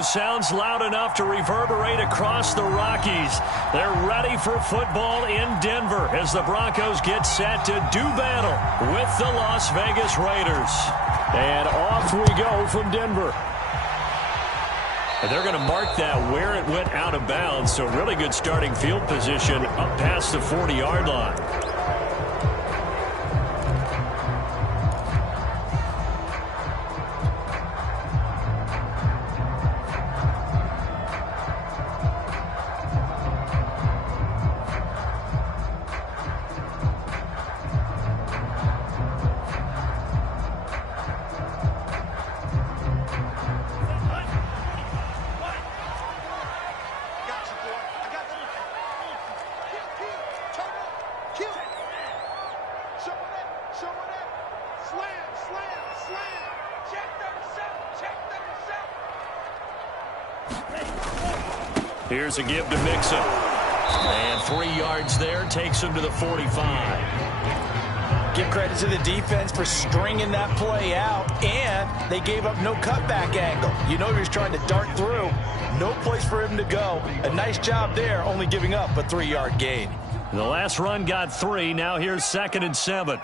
echo sounds loud enough to reverberate across the Rockies. They're ready for football in Denver as the Broncos get set to do battle with the Las Vegas Raiders. And off we go from Denver. And they're going to mark that where it went out of bounds, so really good starting field position up past the 40-yard line. Here's a give to Mixon. And 3 yards there takes him to the 45. Give credit to the defense for stringing that play out, and they gave up no cutback angle. You know he was trying to dart through. No place for him to go. A nice job there, only giving up a 3-yard gain. The last run got 3. Now here's 2nd and 7.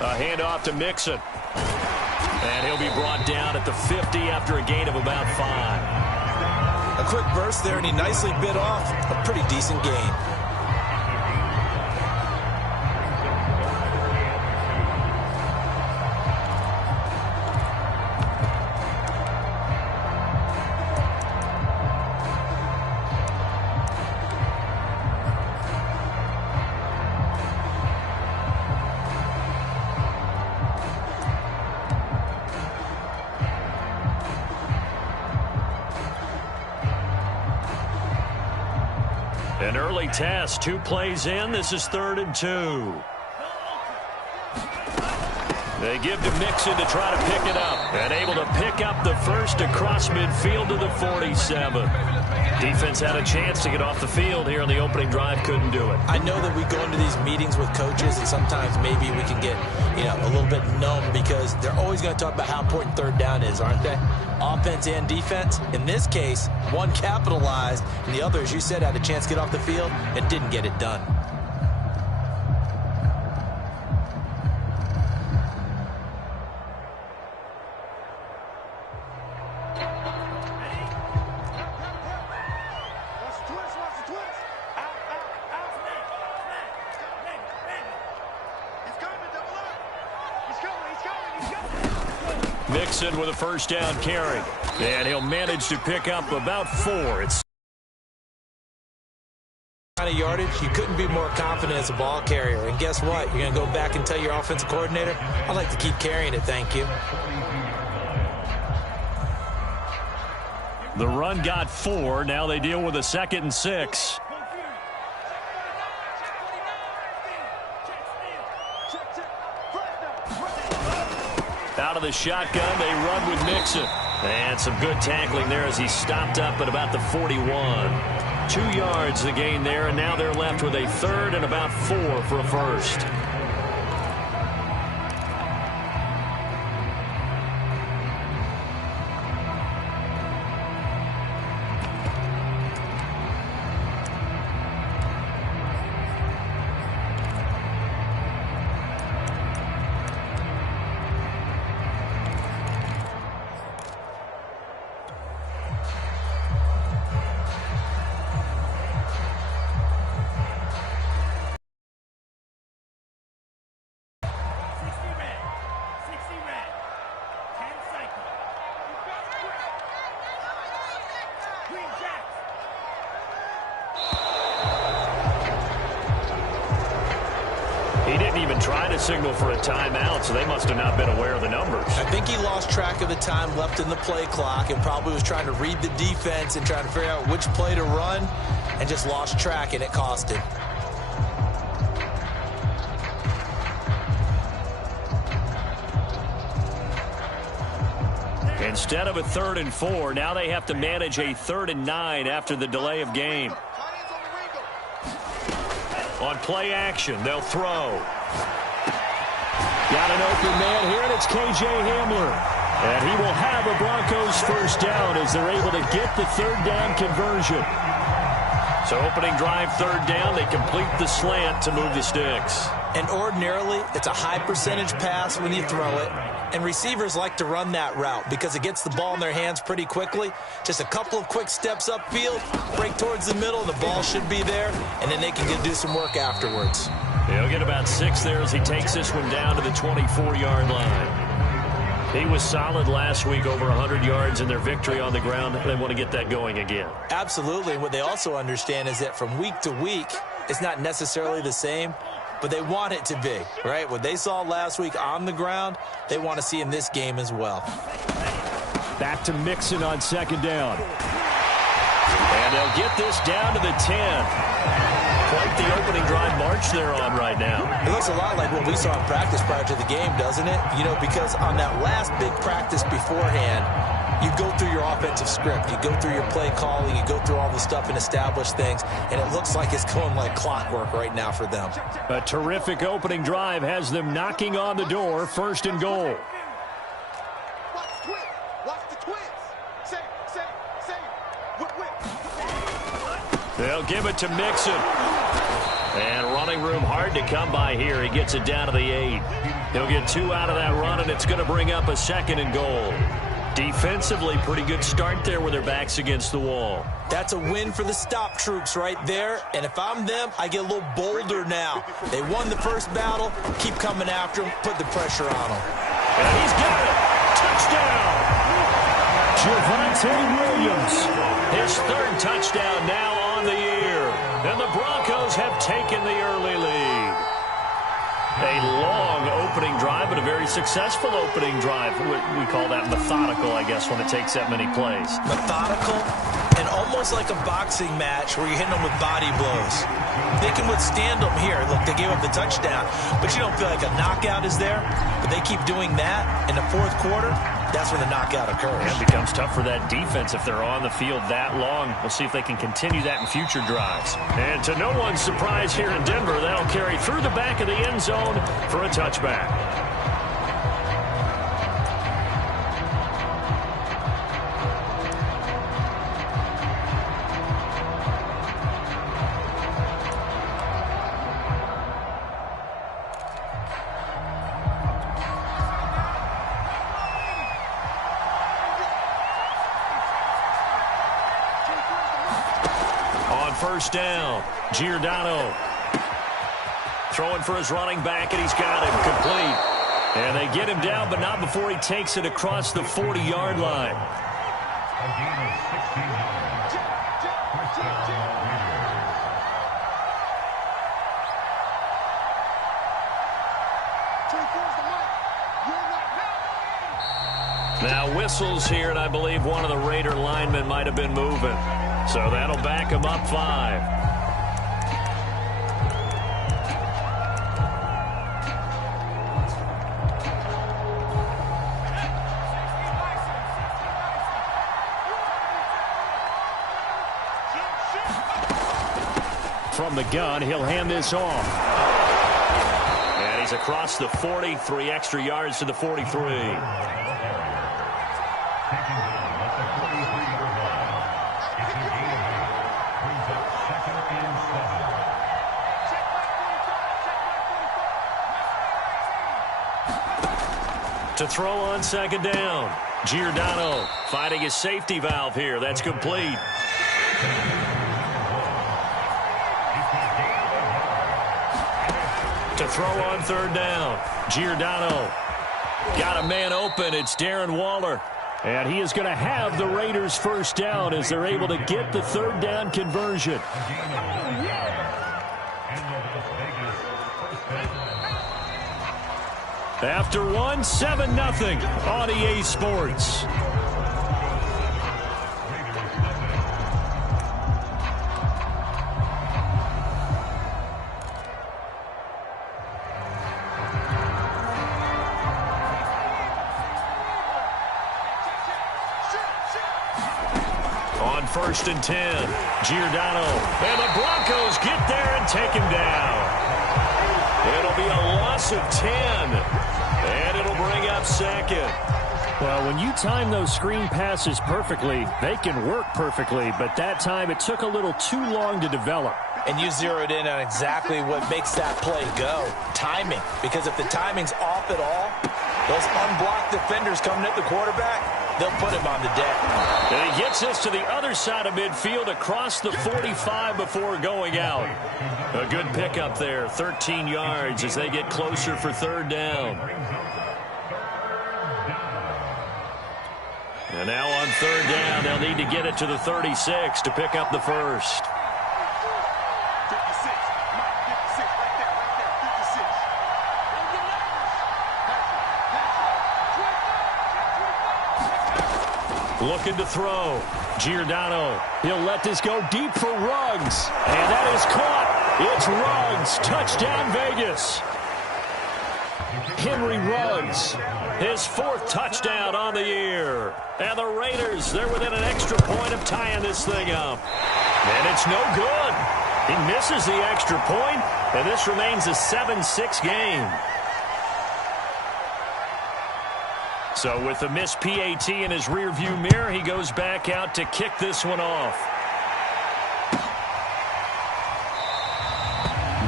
A handoff to Mixon. And he'll be brought down at the 50 after a gain of about 5. A quick burst there, and he nicely bit off a pretty decent gain. An early test, 2 plays in. This is 3rd and 2. They give to Mixon to try to pick it up. And able to pick up the first across midfield to the 47. Defense had a chance to get off the field here on the opening drive. Couldn't do it. I know that we go into these meetings with coaches, and sometimes maybe we can get, a little bit numb because they're always going to talk about how important 3rd down is, aren't they? Offense and defense. In this case, one capitalized, and the other, as you said, had a chance to get off the field and didn't get it done. Mixon with a first down carry. And he'll manage to pick up about 4. It's kind of yardage. You couldn't be more confident as a ball carrier. And guess what? You're going to go back and tell your offensive coordinator, I'd like to keep carrying it, thank you. The run got 4. Now they deal with a 2nd and 6. Out of the shotgun, they run with Mixon. And some good tackling there as he stopped up at about the 41. 2 yards the gain there, and now they're left with a 3rd and about 4 for a first. He didn't even try to signal for a timeout, so they must have not been aware of the numbers. I think he lost track of the time left in the play clock and probably was trying to read the defense and trying to figure out which play to run and just lost track, and it cost him. Instead of a 3rd and 4, now they have to manage a 3rd and 9 after the delay of game. On play action, they'll throw. Got an open man here, and it's K.J. Hamler. And he will have a Broncos first down as they're able to get the third down conversion. So opening drive, third down, they complete the slant to move the sticks. And ordinarily, it's a high percentage pass when you throw it. And receivers like to run that route because it gets the ball in their hands pretty quickly. Just a couple of quick steps upfield, break towards the middle, the ball should be there, and then they can do some work afterwards. He'll get about 6 there as he takes this one down to the 24-yard line. He was solid last week, over 100 yards in their victory on the ground. They want to get that going again. Absolutely. What they also understand is that from week to week, it's not necessarily the same, but they want it to be, right? What they saw last week on the ground, they want to see in this game as well. Back to Mixon on second down. And they'll get this down to the 10. Quite the opening drive march they're on right now. It looks a lot like what we saw in practice prior to the game, doesn't it? You know, because on that last big practice beforehand, you go through your offensive script, you go through your play calling, you go through all the stuff and establish things, and it looks like it's going like clockwork right now for them. A terrific opening drive has them knocking on the door, first and goal. They'll give it to Mixon. And running room hard to come by here. He gets it down to the 8. He'll get 2 out of that run, and it's going to bring up a second and goal. Defensively, pretty good start there with their backs against the wall. That's a win for the stop troops right there. And if I'm them, I get a little bolder now. They won the first battle. Keep coming after him. Put the pressure on him. And he's got it. Touchdown. Javonte Williams. His third touchdown now on the year. And the Broncos have taken the early lead. A long opening drive, but a very successful opening drive. We call that methodical, I guess, when it takes that many plays. Methodical and almost like a boxing match where you're hitting them with body blows. They can withstand them here. Look, they gave up the touchdown, but you don't feel like a knockout is there. But they keep doing that in the fourth quarter. That's when the knockout occurs. It becomes tough for that defense if they're on the field that long. We'll see if they can continue that in future drives. And to no one's surprise here in Denver, that'll carry through the back of the end zone for a touchback. First down, Giordano throwing for his running back, and he's got him complete. And they get him down, but not before he takes it across the 40-yard line. Now whistles here, and I believe one of the Raider linemen might have been moving. So that'll back him up 5. From the gun, he'll hand this off. And he's across the 40, 3 extra yards to the 43. To throw on second down. Giordano finding his safety valve here. That's complete. To throw on third down. Giordano got a man open. It's Darren Waller. And he is going to have the Raiders first down as they're able to get the third down conversion. After one, 7-0 on EA Sports. On On 1st and 10, Giordano. And the Broncos get there and take him down. It'll be a loss of 10. And it'll bring up 2nd. Well, when you time those screen passes perfectly, they can work perfectly. But that time, it took a little too long to develop. And you zeroed in on exactly what makes that play go. Timing. Because if the timing's off at all, those unblocked defenders coming at the quarterback, they'll put him on the deck. And he gets us to the other side of midfield across the 45 before going out. A good pickup there, 13 yards as they get closer for 3rd down. And now on 3rd down, they'll need to get it to the 36 to pick up the first. Looking to throw. Giordano. He'll let this go deep for Ruggs. And that is caught. It's Ruggs. Touchdown, Vegas. Henry Ruggs. His 4th touchdown on the year. And the Raiders, they're within an extra point of tying this thing up. And it's no good. He misses the extra point, and this remains a 7-6 game. So with the missed PAT in his rearview mirror, he goes back out to kick this one off.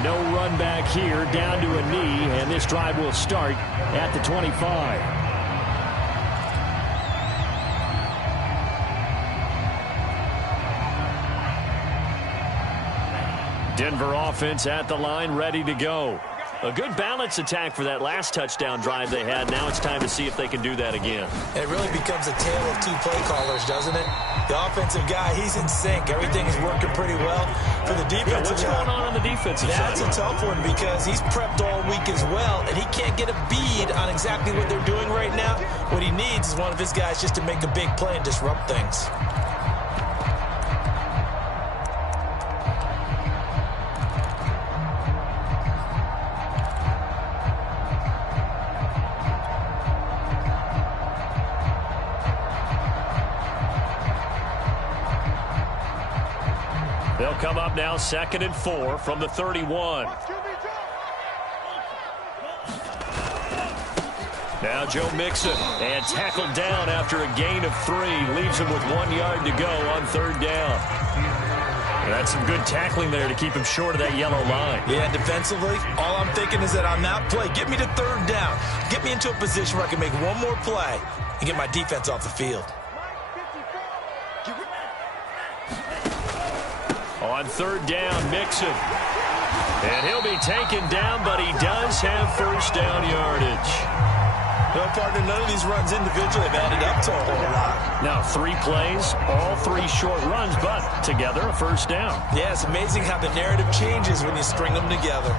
No run back here, down to a knee, and this drive will start at the 25. Denver offense at the line, ready to go. A good balance attack for that last touchdown drive they had. Now it's time to see if they can do that again. It really becomes a tale of 2 play callers, doesn't it? The offensive guy, he's in sync. Everything is working pretty well. For the defensive what's going on the defensive side? That's a tough one because he's prepped all week as well, and he can't get a bead on exactly what they're doing right now. What he needs is one of his guys just to make a big play and disrupt things. They'll come up now 2nd and 4 from the 31. Now Joe Mixon, and tackled down after a gain of 3. Leaves him with 1 yard to go on 3rd down. That's some good tackling there to keep him short of that yellow line. Yeah, defensively, all I'm thinking is that on that play, get me to 3rd down. Get me into a position where I can make one more play and get my defense off the field. On 3rd down, Mixon. And he'll be taken down, but he does have 1st down yardage. Well, partner, none of these runs individually have added up to a whole lot. Now 3 plays, all 3 short runs, but together a 1st down. Yeah, it's amazing how the narrative changes when you string them together.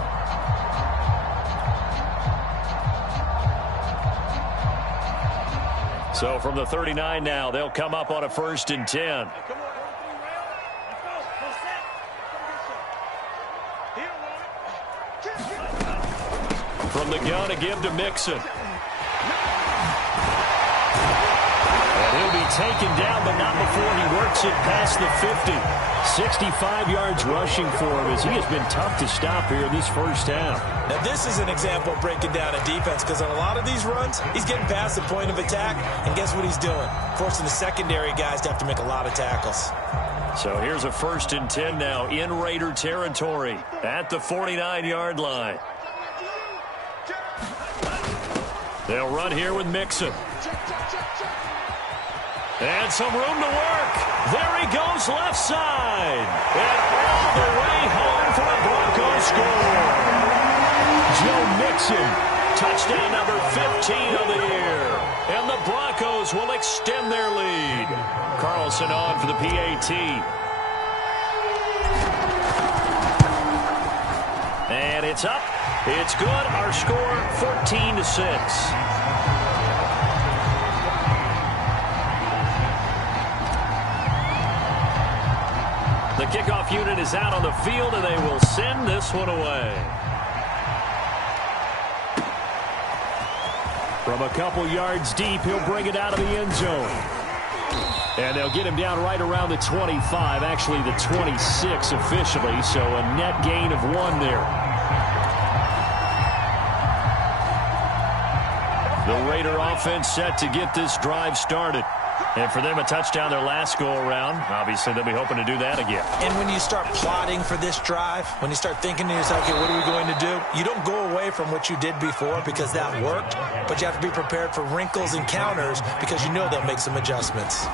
So from the 39 now, they'll come up on a 1st and 10. From the gun to give to Mixon. And he'll be taken down, but not before he works it past the 50. 65 yards rushing for him as he has been tough to stop here in this 1st half. Now this is an example of breaking down a defense because on a lot of these runs, he's getting past the point of attack, and guess what he's doing? Forcing the secondary guys to have to make a lot of tackles. So here's a 1st and 10 now in Raider territory at the 49-yard line. They'll run here with Mixon. And some room to work. There he goes left side. And all the way home for a Broncos score. Joe Mixon, touchdown number 15 of the year. And the Broncos will extend their lead. Carlson on for the PAT. And it's up. It's good. Our score 14-6. The kickoff unit is out on the field, and they will send this one away. From a couple yards deep, he'll bring it out of the end zone. And they'll get him down right around the 25, actually the 26 officially, so a net gain of 1 there. The Raider offense set to get this drive started. And for them, a touchdown their last go-around. Obviously, they'll be hoping to do that again. And when you start plotting for this drive, when you start thinking to yourself, okay, what are we going to do? You don't go away from what you did before because that worked, but you have to be prepared for wrinkles and counters because you know they'll make some adjustments.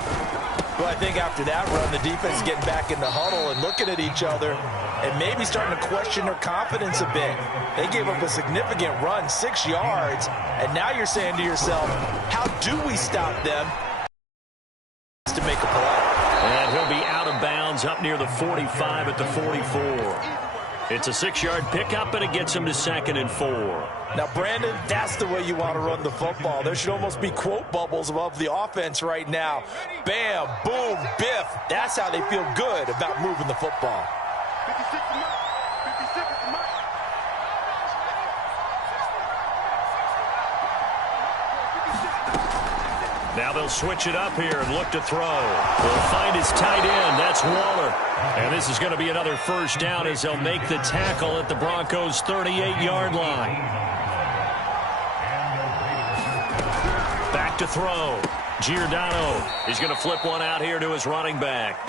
Well, I think after that run, the defense is getting back in the huddle and looking at each other and maybe starting to question their confidence a bit. They gave up a significant run, 6 yards, and now you're saying to yourself, how do we stop them to make a play? And he'll be out of bounds up near the 45 at the 44. It's a 6-yard pickup, and it gets him to 2nd and 4. Now, Brandon, that's the way you want to run the football. There should almost be quote bubbles above the offense right now. Bam, boom, biff. That's how they feel good about moving the football. Now they'll switch it up here and look to throw. They'll find his tight end. That's Waller. And this is going to be another first down as they'll make the tackle at the Broncos' 38-yard line. Back to throw. Giordano is going to flip one out here to his running back.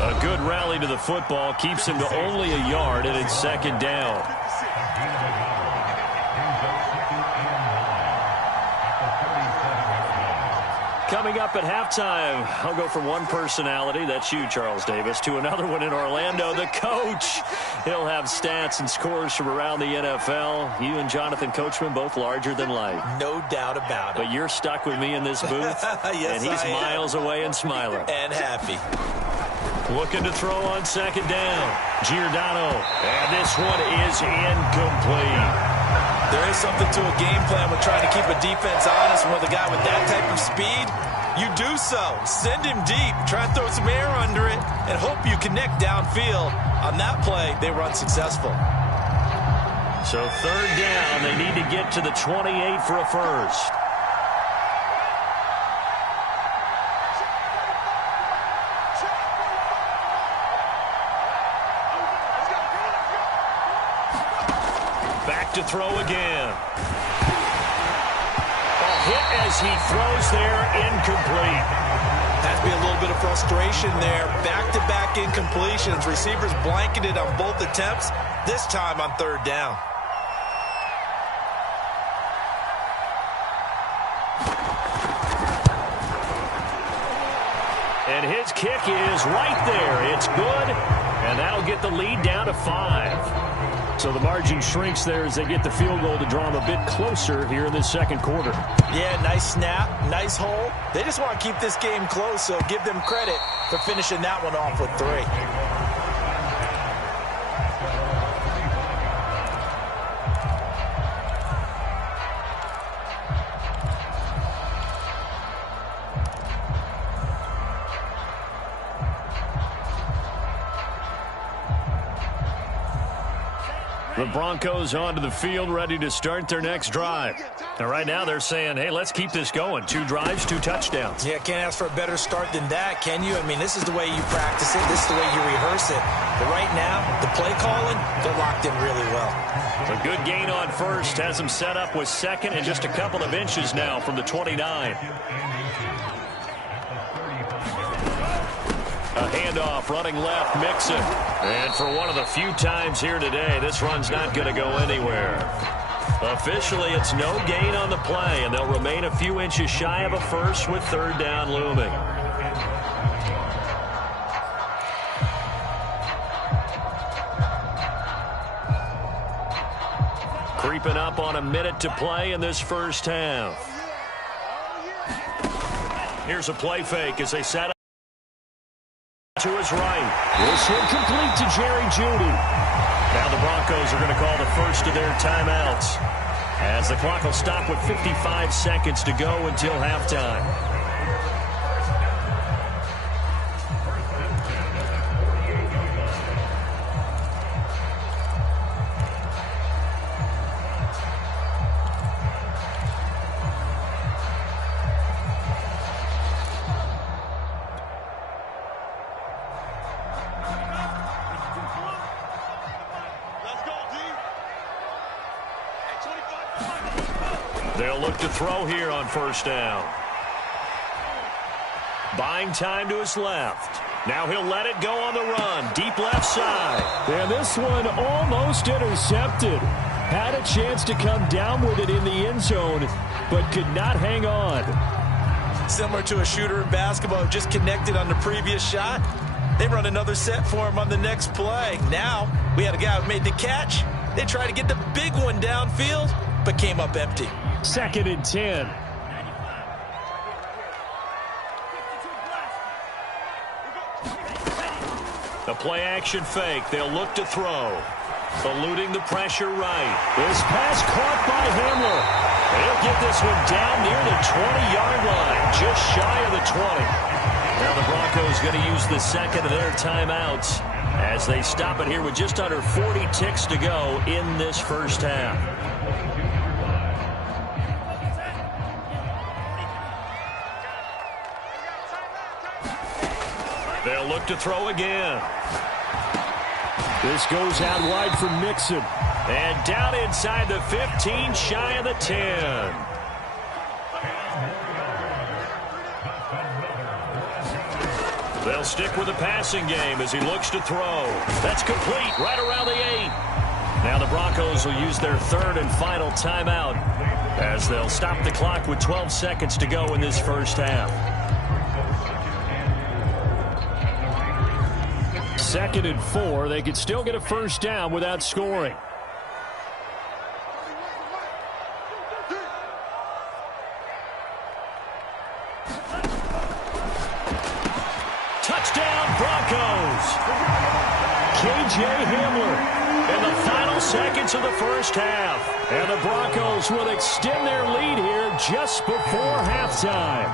A good rally to the football keeps him to only a yard, and it's 2nd down. Coming up at halftime, I'll go from one personality, that's you, Charles Davis, to another one in Orlando, the coach. He'll have stats and scores from around the NFL. You and Jonathan Coachman, both larger than life. No doubt about it. But you're stuck with me in this booth, yes, and he's miles away and smiling. And happy. Looking to throw on 2nd down. Giordano, and this one is incomplete. There is something to a game plan with trying to keep a defense honest. With a guy with that type of speed, you do so. Send him deep. Try and throw some air under it and hope you connect downfield. On that play, they were unsuccessful. So 3rd down. They need to get to the 28 for a first. To throw again. A hit as he throws there, incomplete. Has to be a little bit of frustration there. Back-to-back incompletions. Receivers blanketed on both attempts, this time on 3rd down. And his kick is right there. It's good, and that'll get the lead down to 5. So the margin shrinks there as they get the field goal to draw them a bit closer here in this 2nd quarter. Yeah, nice snap, nice hole. They just want to keep this game close, so give them credit for finishing that one off with 3. The Broncos onto the field, ready to start their next drive. And right now they're saying, hey, let's keep this going. 2 drives, 2 touchdowns. Yeah, can't ask for a better start than that, can you? I mean, this is the way you practice it. This is the way you rehearse it. But right now, the play calling, they're locked in really well. A good gain on first has them set up with 2nd and just a couple of inches now from the 29. A handoff, running left, Mixon. And for one of the few times here today, this run's not going to go anywhere. Officially, it's no gain on the play, and they'll remain a few inches shy of a first with 3rd down looming. Creeping up on a minute to play in this first half. Here's a play fake as they set up to his right. This hit complete to Jerry Jeudy. Now the Broncos are going to call the first of their timeouts as the clock will stop with 55 seconds to go until halftime. They'll look to throw here on first down. Buying time to his left. Now he'll let it go on the run. Deep left side. And this one almost intercepted. Had a chance to come down with it in the end zone, but could not hang on. Similar to a shooter in basketball, just connected on the previous shot. They run another set for him on the next play. Now, we had a guy who made the catch. They tried to get the big one downfield, but came up empty. 2nd and 10. The play action fake. They'll look to throw. Eluding the pressure right. This pass caught by Hamler. They'll get this one down near the 20-yard line, just shy of the 20. Now the Broncos going to use the second of their timeouts as they stop it here with just under 40 ticks to go in this first half. They'll look to throw again. This goes out wide for Mixon. And down inside the 15, shy of the 10. They'll stick with the passing game as he looks to throw. That's complete right around the 8. Now the Broncos will use their 3rd and final timeout as they'll stop the clock with 12 seconds to go in this first half. 2nd and 4. They could still get a first down without scoring. Touchdown Broncos! KJ Hamler. In the final seconds of the first half. And the Broncos will extend their lead here just before halftime.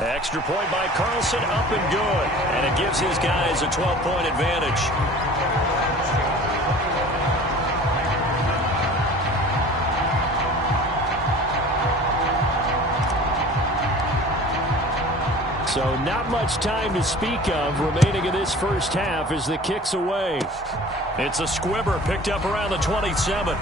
Extra point by Carlson, up and good. And it gives his guys a 12-point advantage. So not much time to speak of remaining in this first half as the kick's away. It's a squibber picked up around the 27.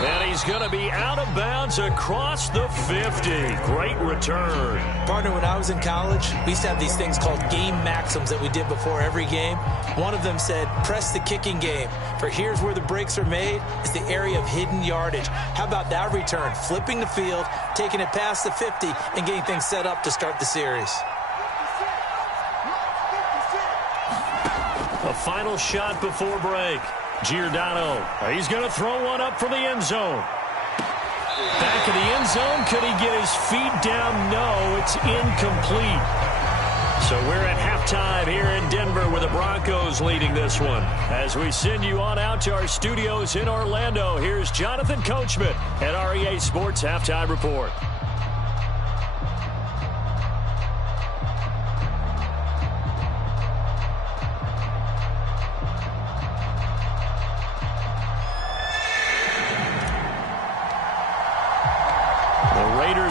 And he's going to be out of bounds across the 50. Great return. Partner, when I was in college, we used to have these things called game maxims that we did before every game. One of them said, press the kicking game. For here's where the breaks are made. It's the area of hidden yardage. How about that return? Flipping the field, taking it past the 50, and getting things set up to start the series. A final shot before break. Giordano, he's going to throw one up for the end zone. Back of the end zone, could he get his feet down? No, it's incomplete. So we're at halftime here in Denver with the Broncos leading this one. As we send you on out to our studios in Orlando, here's Jonathan Coachman at REA Sports Halftime Report.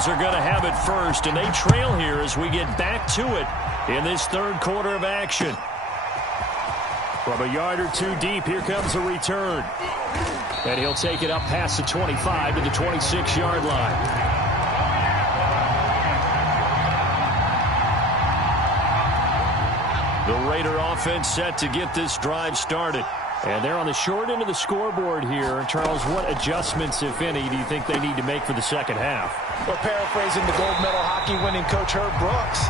Are going to have it first, and they trail here as we get back to it in this third quarter of action. From a yard or two deep, here comes a return. And he'll take it up past the 25 to the 26-yard line. The Raider offense set to get this drive started. And they're on the short end of the scoreboard here. Charles, what adjustments, if any, do you think they need to make for the second half? Well, paraphrasing the gold medal hockey winning coach Herb Brooks,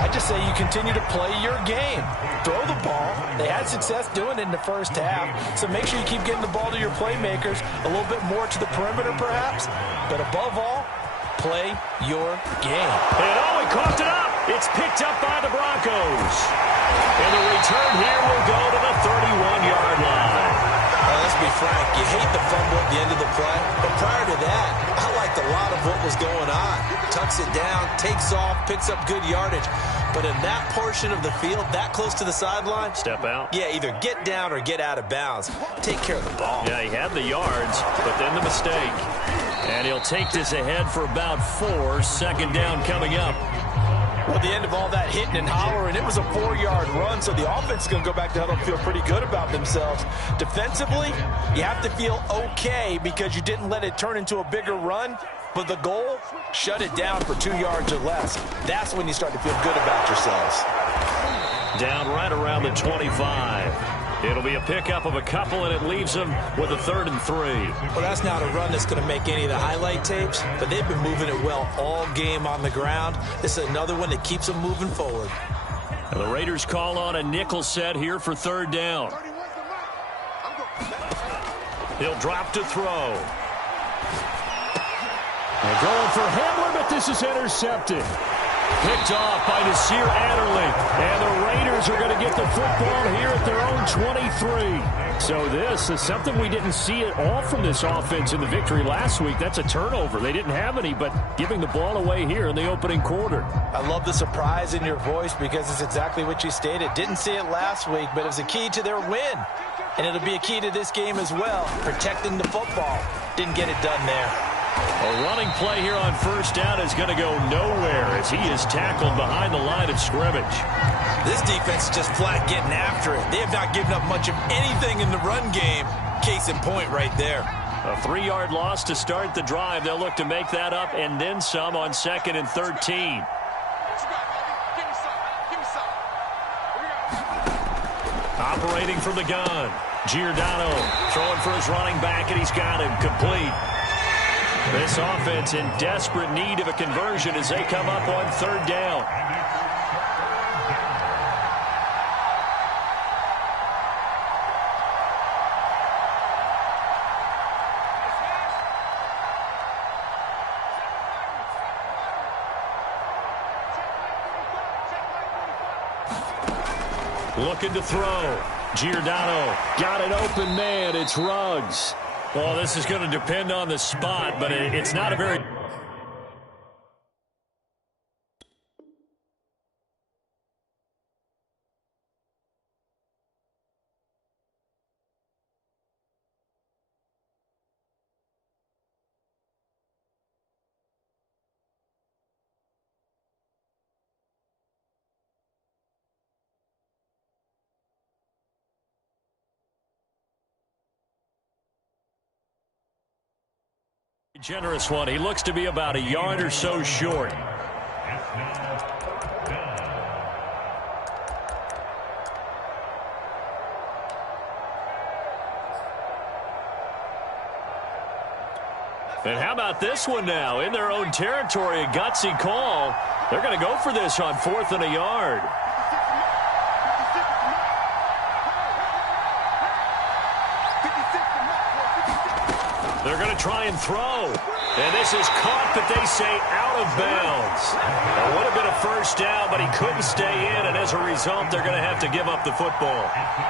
I just say you continue to play your game. Throw the ball. They had success doing it in the first half, so make sure you keep getting the ball to your playmakers, a little bit more to the perimeter perhaps, but above all, play your game. And he coughed it up. It's picked up by the Broncos. And the return here will go to the 31-yard line. Let's be frank, you hate the fumble at the end of the play, but prior to that, I liked a lot of what was going on. Tucks it down, takes off, picks up good yardage. But in that portion of the field, that close to the sideline, step out. Yeah, either get down or get out of bounds. Take care of the ball. Yeah, he had the yards, but then the mistake. And he'll take this ahead for about 4. Second down coming up. Well, at the end of all that hitting and hollering, it was a 4-yard run, so the offense is going to go back to huddle and feel pretty good about themselves. Defensively, you have to feel okay because you didn't let it turn into a bigger run, but the goal, shut it down for 2 yards or less. That's when you start to feel good about yourselves. Down right around the 25. It'll be a pickup of a couple, and it leaves them with a 3rd and 3. Well, that's not a run that's going to make any of the highlight tapes, but they've been moving it well all game on the ground. This is another one that keeps them moving forward. And the Raiders call on a nickel set here for 3rd down. He'll drop to throw. They're going for Hamler, but this is intercepted. Picked off by Nasir Adderley. And the Raiders are going to get the football here at their own 23. So this is something we didn't see at all from this offense in the victory last week. That's a turnover. They didn't have any, but giving the ball away here in the opening quarter. I love the surprise in your voice because it's exactly what you stated. Didn't see it last week, but it was a key to their win. And it'll be a key to this game as well, protecting the football. Didn't get it done there. A running play here on 1st down is going to go nowhere as he is tackled behind the line of scrimmage. This defense is just flat getting after it. They have not given up much of anything in the run game. Case in point right there. A 3-yard loss to start the drive. They'll look to make that up and then some on 2nd and 13. Operating from the gun. Giordano throwing for his running back, and he's got him complete. This offense in desperate need of a conversion as they come up on 3rd down. Looking to throw. Giordano got an open man. It's Ruggs. Well, this is going to depend on the spot, but it's not a very... generous one. He looks to be about a yard or so short. And how about this one now? In their own territory, a gutsy call. They're going to go for this on 4th and a yard. They're going to try and throw. And this is caught, but they say out of bounds. It would have been a 1st down, but he couldn't stay in, and as a result, they're going to have to give up the football.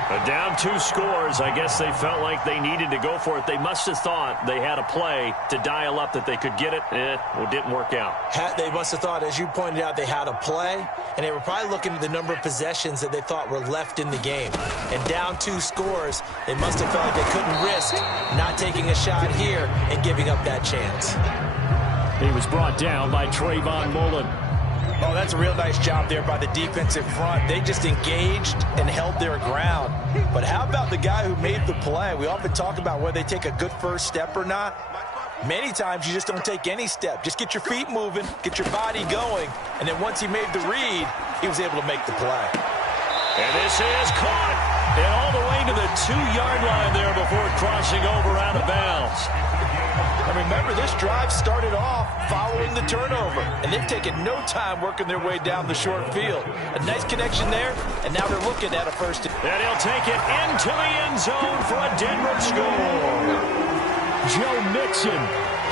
But down 2 scores, I guess they felt like they needed to go for it. They must have thought they had a play to dial up that they could get it. It didn't work out. They must have thought, as you pointed out, they had a play, and they were probably looking at the number of possessions that they thought were left in the game. And down 2 scores, they must have felt like they couldn't risk not taking a shot here and giving up that chance. He was brought down by Trayvon Mullen. Oh, that's a real nice job there by the defensive front. They just engaged and held their ground. But how about the guy who made the play? We often talk about whether they take a good first step or not. Many times you just don't take any step. Just get your feet moving, get your body going, and then once he made the read, he was able to make the play. And this is caught. And all the way to the 2-yard line there before crossing over out of bounds. And remember, this drive started off following the turnover, and they've taken no time working their way down the short field. A nice connection there, and now they're looking at a 1st. And he'll take it into the end zone for a Denver score. Joe Mixon,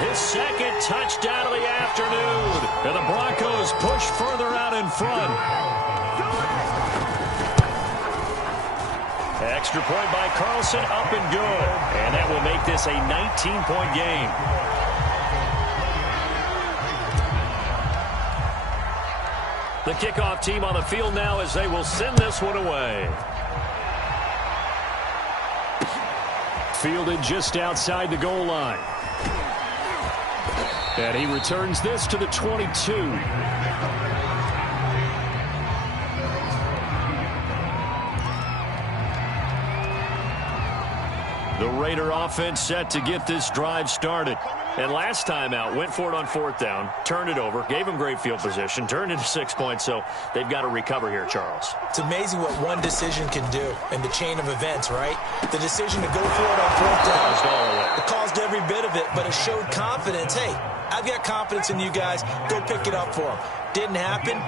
his 2nd touchdown of the afternoon. And the Broncos push further out in front. Extra point by Carlson, up and good. And that will make this a 19-point game. The kickoff team on the field now as they will send this one away. Fielded just outside the goal line. And he returns this to the 22. The Raider offense set to get this drive started. And last time out, went for it on 4th down, turned it over, gave them great field position, turned into 6 points, so they've got to recover here, Charles. It's amazing what one decision can do in the chain of events, right? The decision to go for it on 4th down, it caused every bit of it, but it showed confidence. Hey, I've got confidence in you guys. Go pick it up for them. Didn't happen.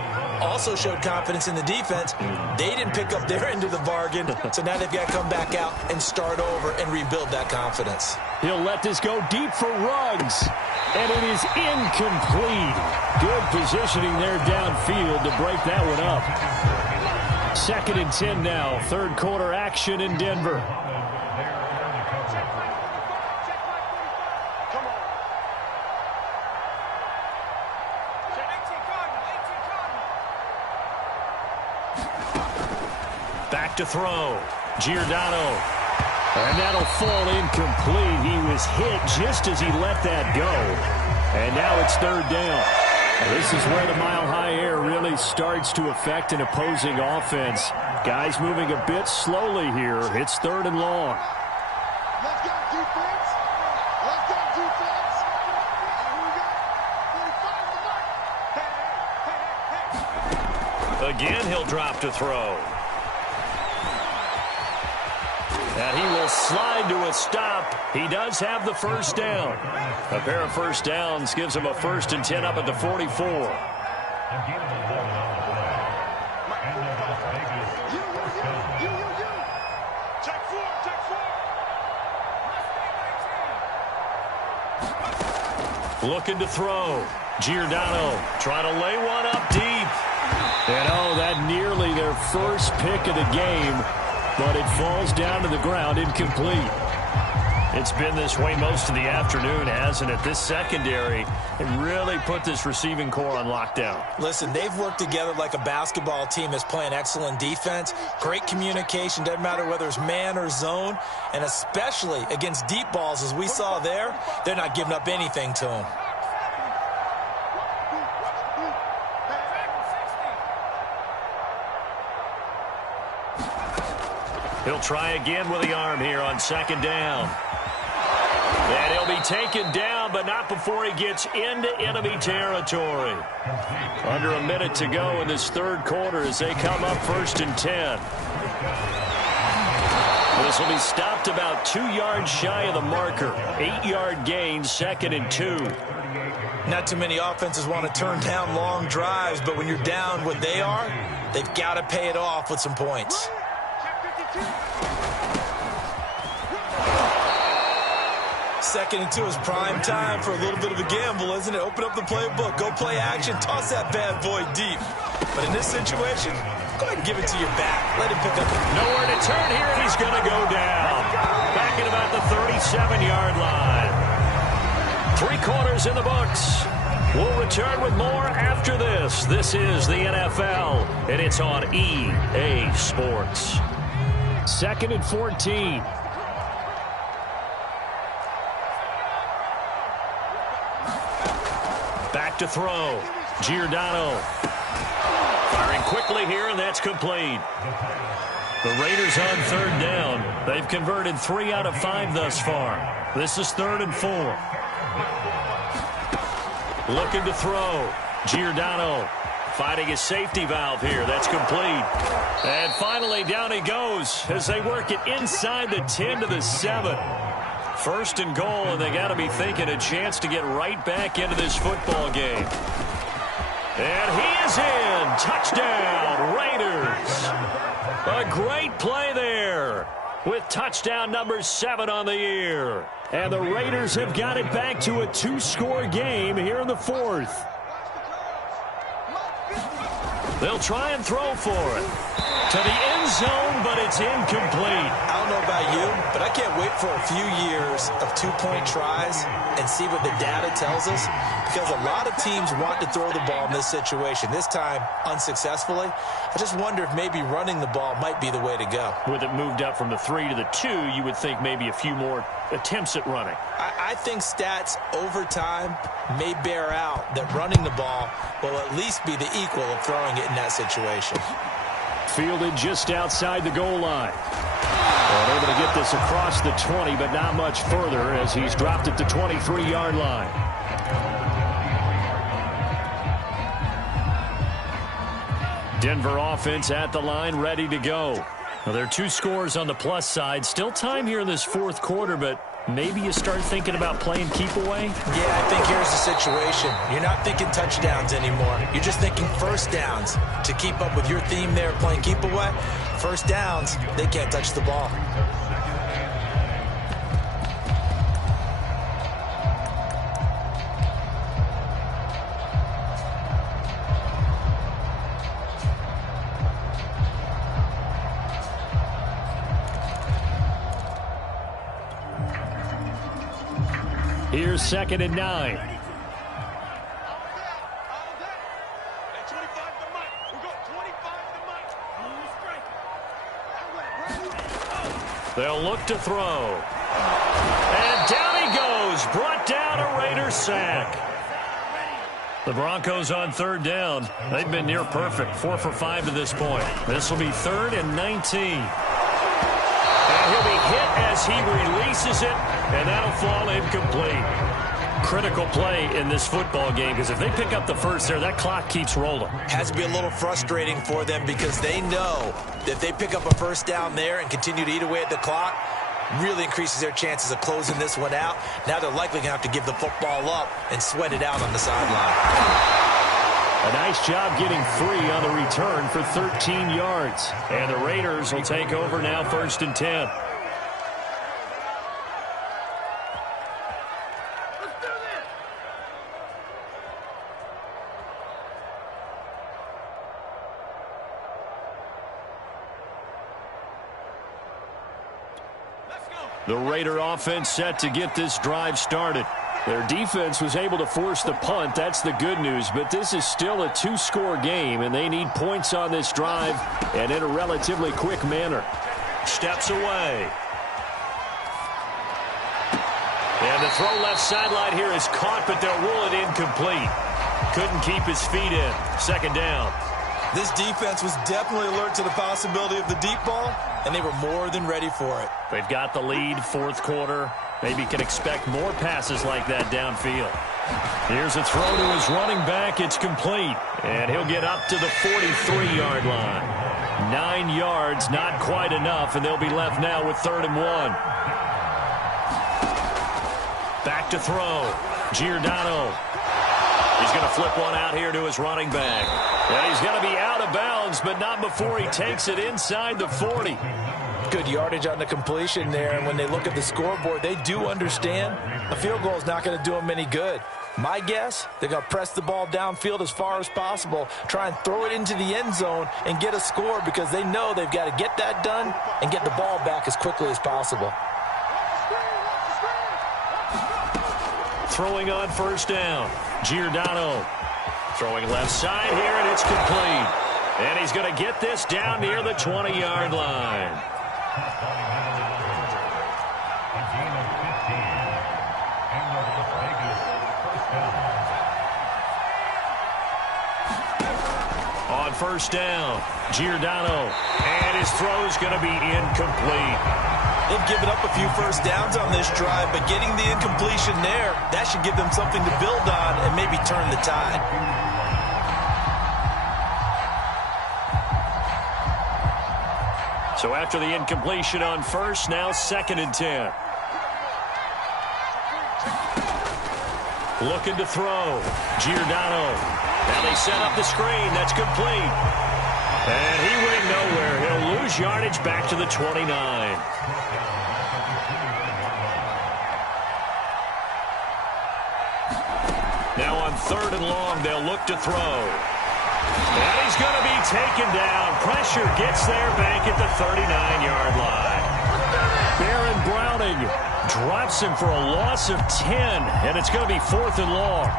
Also showed confidence in the defense. They didn't pick up their end of the bargain, so now they've got to come back out and start over and rebuild that confidence. He'll let this go deep for Ruggs, and it is incomplete. Good positioning there downfield to break that one up. 2nd and 10 now. 3rd quarter action in Denver. Back to throw. Giordano. And that'll fall incomplete. He was hit just as he let that go. And now it's 3rd down. This is where the mile-high air really starts to affect an opposing offense. Guys moving a bit slowly here. It's 3rd and long. Let's go, defense. Let's go, defense. Here we go. 45 on the mark. Again, he'll drop to throw. And he will slide to a stop. He does have the 1st down. A pair of 1st downs gives him a 1st and 10 up at the 44. Looking to throw. Giordano trying to lay one up deep. And oh, that nearly their first pick of the game. But it falls down to the ground, incomplete. It's been this way most of the afternoon, hasn't it? This secondary, it really put this receiving core on lockdown. Listen, they've worked together like a basketball team that's playing excellent defense. Great communication, doesn't matter whether it's man or zone. And especially against deep balls, as we saw there, they're not giving up anything to them. He'll try again with the arm here on 2nd down. And he'll be taken down, but not before he gets into enemy territory. Under a minute to go in this 3rd quarter as they come up 1st and 10. This will be stopped about 2 yards shy of the marker. 8-yard gain, 2nd and 2. Not too many offenses want to turn down long drives, but when you're down what they are, they've got to pay it off with some points. 2nd and 2 is prime time for a little bit of a gamble, isn't it? Open up the playbook, go play action, toss that bad boy deep. But in this situation, go ahead and give it to your back. Let him pick up. Nowhere to turn here, and he's going to go down. Back at about the 37-yard line. 3 quarters in the books. We'll return with more after this. This is the NFL, and it's on EA Sports. 2nd and 14. Back to throw. Giordano. Firing quickly here, and that's complete. The Raiders on 3rd down. They've converted 3 out of 5 thus far. This is 3rd and 4. Looking to throw. Giordano finding his safety valve here. That's complete. And finally, down he goes as they work it inside the 10 to the 7. 1st and goal, and they got to be thinking a chance to get right back into this football game. And he is in. Touchdown, Raiders. A great play there with touchdown number 7 on the year. And the Raiders have got it back to a 2-score game here in the 4th. They'll try and throw for it. To the end zone, but it's incomplete. I don't know about you, but I can't wait for a few years of 2-point tries and see what the data tells us, because a lot of teams want to throw the ball in this situation. This time, unsuccessfully. I just wonder if maybe running the ball might be the way to go. With it moved up from the 3 to the 2, you would think maybe a few more attempts at running. I think stats over time may bear out that running the ball will at least be the equal of throwing it in that situation. Fielded just outside the goal line. And able to get this across the 20, but not much further as he's dropped at the 23-yard line. Denver offense at the line, ready to go. Well, there are 2 scores on the plus side. Still time here in this fourth quarter, but maybe you start thinking about playing keep away? Yeah, I think here's the situation. You're not thinking touchdowns anymore. You're just thinking first downs. To keep up with your theme there, playing keep away, first downs, they can't touch the ball. Here's 2nd and 9. They'll look to throw. And down he goes. Brought down, a Raiders sack. The Broncos on 3rd down. They've been near perfect. 4 for 5 to this point. This will be 3rd and 19. And he'll be hit as he releases it, and that'll fall incomplete. Critical play in this football game, because if they pick up the first there, that clock keeps rolling. Has to be a little frustrating for them because they know that if they pick up a first down there and continue to eat away at the clock, really increases their chances of closing this one out. Now they're likely going to have to give the football up and sweat it out on the sideline. A nice job getting free on the return for 13 yards. And the Raiders will take over now, 1st and 10. The Raider offense set to get this drive started. Their defense was able to force the punt. That's the good news. But this is still a 2-score game, and they need points on this drive and in a relatively quick manner. Steps away. And the throw left sideline here is caught, but they'll rule it incomplete. Couldn't keep his feet in. 2nd down. This defense was definitely alert to the possibility of the deep ball, and they were more than ready for it. They've got the lead, 4th quarter. Maybe can expect more passes like that downfield. Here's a throw to his running back. It's complete. And he'll get up to the 43-yard line. 9 yards, not quite enough, and they'll be left now with 3rd and 1. Back to throw. Giordano. He's going to flip one out here to his running back. And he's going to be out of bounds, but not before he takes it inside the 40. Good yardage on the completion there, and when they look at the scoreboard, they do understand a field goal is not going to do them any good. My guess, they're going to press the ball downfield as far as possible, try and throw it into the end zone and get a score because they know they've got to get that done and get the ball back as quickly as possible. Throwing on 1st down. Giordano throwing left side here, and it's complete. And he's going to get this down near the 20-yard line. On 1st down, Giordano, and his throw's going to be incomplete. They've given up a few first downs on this drive, but getting the incompletion there, that should give them something to build on and maybe turn the tide. So after the incompletion on 1st, now 2nd and 10. Looking to throw. Giordano. Now they set up the screen. That's complete. And he went nowhere. He'll lose yardage back to the 29. Now on 3rd and long, they'll look to throw. And he's going to be taken down. Pressure gets there back at the 39-yard line. Baron Browning drops him for a loss of 10, and it's going to be 4th and long.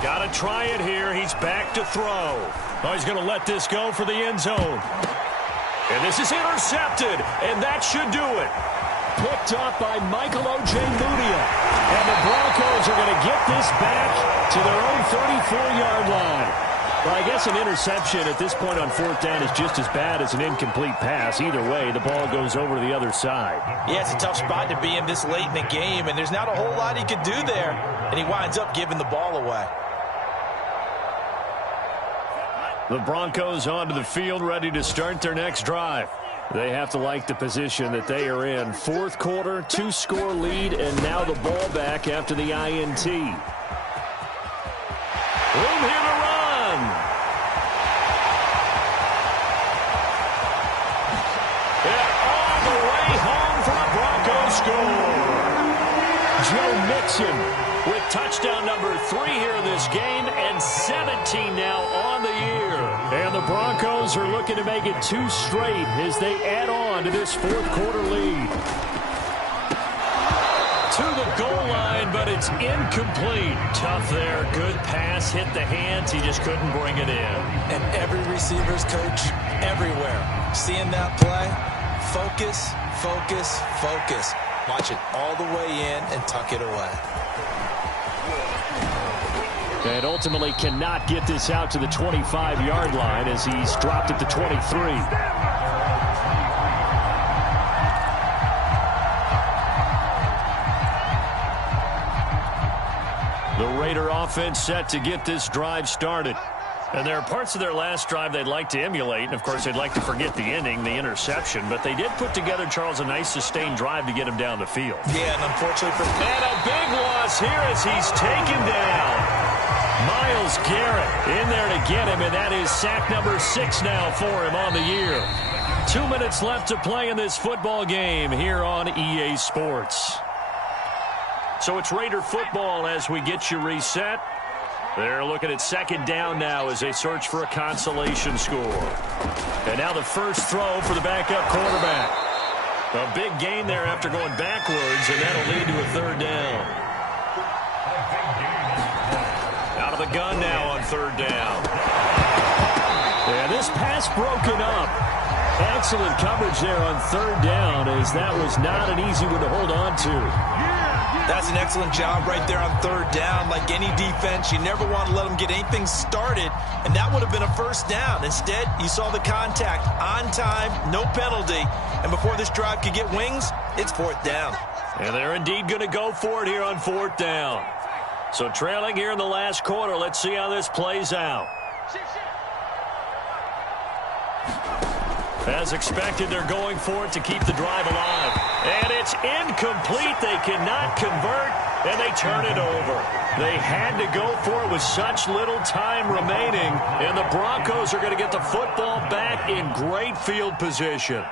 Got to try it here. He's back to throw. Oh, he's going to let this go for the end zone. And this is intercepted, and that should do it. Picked up by Michael Ojemudia. And the Broncos are going to get this back to their own 34-yard line. Well, I guess an interception at this point on fourth down is just as bad as an incomplete pass. Either way, the ball goes over to the other side. Yeah, it's a tough spot to be in this late in the game, and there's not a whole lot he could do there. And he winds up giving the ball away. The Broncos onto the field, ready to start their next drive. They have to like the position that they are in. Fourth quarter, 2-score lead, and now the ball back after the INT. Room here to run. And all the way home for a Broncos score. Joe Mixon with touchdown number 3 here in this game, and 17 now on the year. And the Broncos are looking to make it 2 straight as they add on to this fourth quarter lead. To the goal line, but it's incomplete. Tough there. Good pass. Hit the hands. He just couldn't bring it in. And every receiver's coach everywhere. Seeing that play, focus, focus, focus. Watch it all the way in and tuck it away. And ultimately cannot get this out to the 25-yard line as he's dropped at the 23. The Raider offense set to get this drive started. And there are parts of their last drive they'd like to emulate. And, of course, they'd like to forget the ending, the interception. But they did put together, Charles, a nice sustained drive to get him down the field. Yeah, and unfortunately for... And a big loss here as he's taken down. Myles Garrett in there to get him, and that is sack number 6 now for him on the year. 2 minutes left to play in this football game here on EA Sports. So it's Raider football as we get you reset. They're looking at second down now as they search for a consolation score. And now the first throw for the backup quarterback. A big gain there after going backwards, and that'll lead to a third down. Out of the gun now on third down. And this pass broken up. Excellent coverage there on third down, as that was not an easy one to hold on to. That's an excellent job right there on third down. Like any defense, you never want to let them get anything started, and that would have been a first down. Instead, you saw the contact on time, no penalty, and before this drive could get wings, it's fourth down. And they're indeed going to go for it here on fourth down. So trailing here in the last quarter, let's see how this plays out. As expected, they're going for it to keep the drive alive. And it's incomplete. They cannot convert, and they turn it over. They had to go for it with such little time remaining, and the Broncos are going to get the football back in great field position.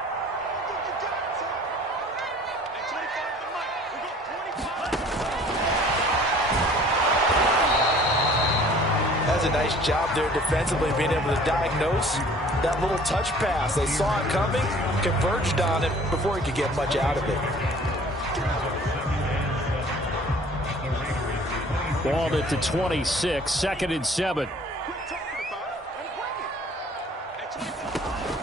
That's a nice job there defensively, being able to diagnose that little touch pass. They saw it coming, converged on it before he could get much out of it. Ball at the 26, 2nd and 7.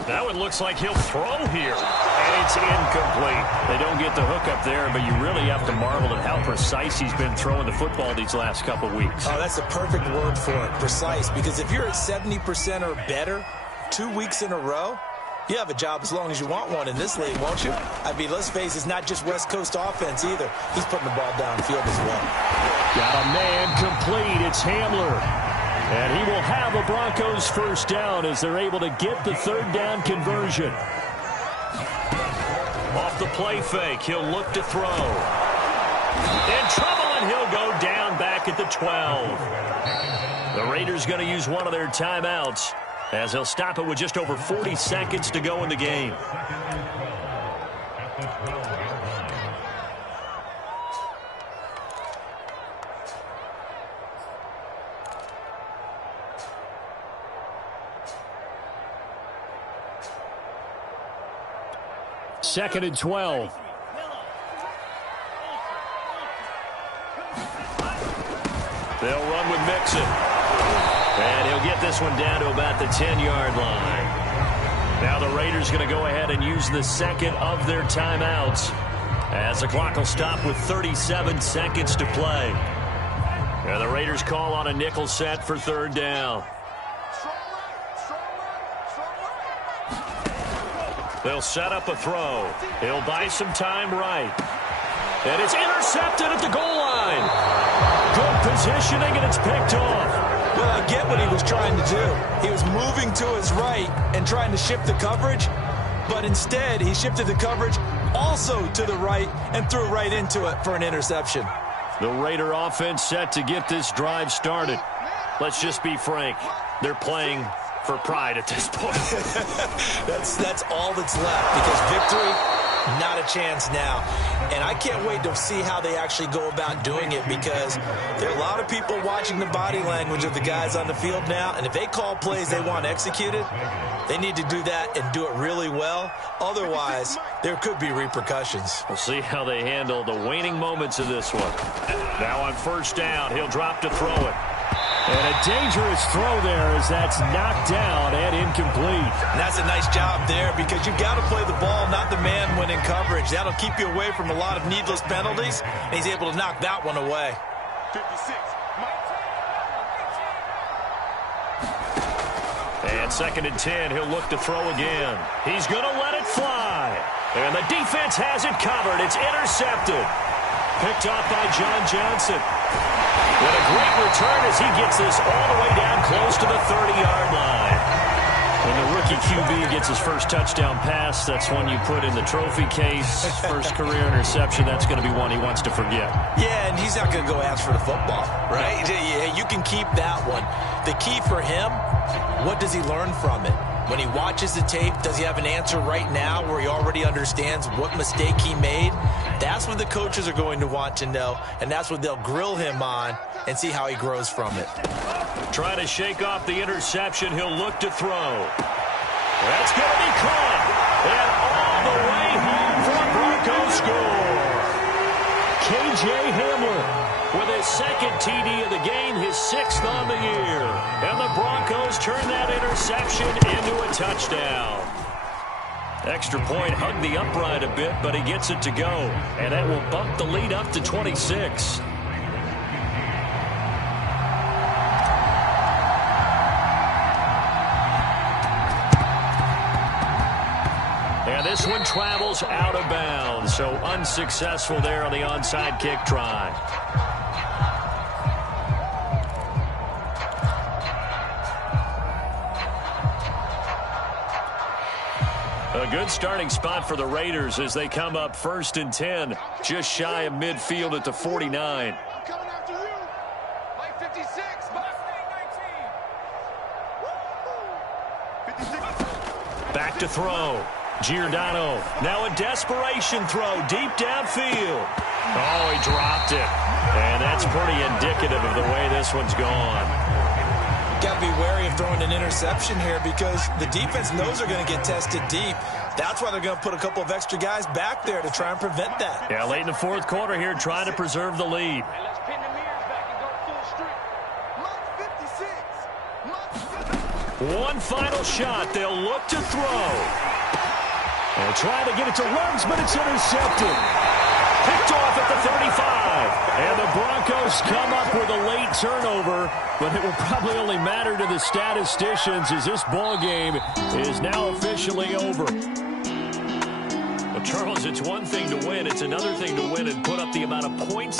That one looks like he'll throw here. And it's incomplete. They don't get the hook up there, but you really have to marvel at how precise he's been throwing the football these last couple weeks. Oh, that's the perfect word for it, precise. Because if you're at 70% or better 2 weeks in a row, you have a job as long as you want one in this league, won't you? I mean, let's face it, it's not just West Coast offense either. He's putting the ball downfield as well. Got a man complete. It's Hamler. And he will have a Broncos first down as they're able to get the third down conversion. Off the play fake, he'll look to throw. In trouble, and he'll go down back at the 12. The Raiders going to use one of their timeouts, as they'll stop it with just over 40 seconds to go in the game. Second and 12. They'll run with Mixon. And he'll get this one down to about the 10-yard line. Now the Raiders going to go ahead and use the second of their timeouts as the clock will stop with 37 seconds to play. And the Raiders call on a nickel set for third down. They'll set up a throw. He'll buy some time right. And it's intercepted at the goal line. Good positioning, and it's picked off. Well, I get what he was trying to do. He was moving to his right and trying to shift the coverage, but instead he shifted the coverage also to the right and threw right into it for an interception. The Raider offense set to get this drive started. Let's just be frank. They're playing for pride at this point. That's all that's left, because victory, not a chance now. And I can't wait to see how they actually go about doing it, because there are a lot of people watching the body language of the guys on the field now, and if they call plays they want executed, they need to do that and do it really well. Otherwise, there could be repercussions. We'll see how they handle the waning moments of this one. Now on first down, he'll drop to throw it. And a dangerous throw there as that's knocked down and incomplete. And that's a nice job there, because you've got to play the ball, not the man when in coverage. That'll keep you away from a lot of needless penalties, and he's able to knock that one away. 56. And second and 10, he'll look to throw again. He's going to let it fly. And the defense has it covered. It's intercepted. Picked off by John Johnson. What a great return as he gets this all the way down close to the 30-yard line. When the rookie QB gets his first touchdown pass, that's one you put in the trophy case. First career interception, that's going to be one he wants to forget. Yeah, and he's not going to go ask for the football, right? Yeah, you can keep that one. The key for him, what does he learn from it? When he watches the tape, does he have an answer right now where he already understands what mistake he made? That's what the coaches are going to want to know, and that's what they'll grill him on and see how he grows from it. Trying to shake off the interception, he'll look to throw. That's going to be caught. And all the way home for a Broncos score. K.J. Hamler with his second TD of the game, his sixth on the year. And the Broncos turn that interception into a touchdown. Extra point hugged the upright a bit, but he gets it to go. And that will bump the lead up to 26. And this one travels out of bounds, so unsuccessful there on the onside kick try. A good starting spot for the Raiders as they come up first and 10, just shy of midfield at the 49. I'm coming after you. Mike 56. Mike 56. Back to throw. Giordano. Now a desperation throw deep downfield. Oh, he dropped it. And that's pretty indicative of the way this one's gone. Got to be wary of throwing an interception here, because the defense knows they're going to get tested deep. That's why they're going to put a couple of extra guys back there to try and prevent that. Yeah, late in the fourth quarter here, trying to preserve the lead. Let's pin the mirrors back and go full strip. Mike 56. One final shot. They'll look to throw. And trying to get it to Ruggs, but it's intercepted. Picked off at the 35. And the Broncos come up with a late turnover, but it will probably only matter to the statisticians as this ball game is now officially over. Well, Charles, it's one thing to win. It's another thing to win and put up the amount of points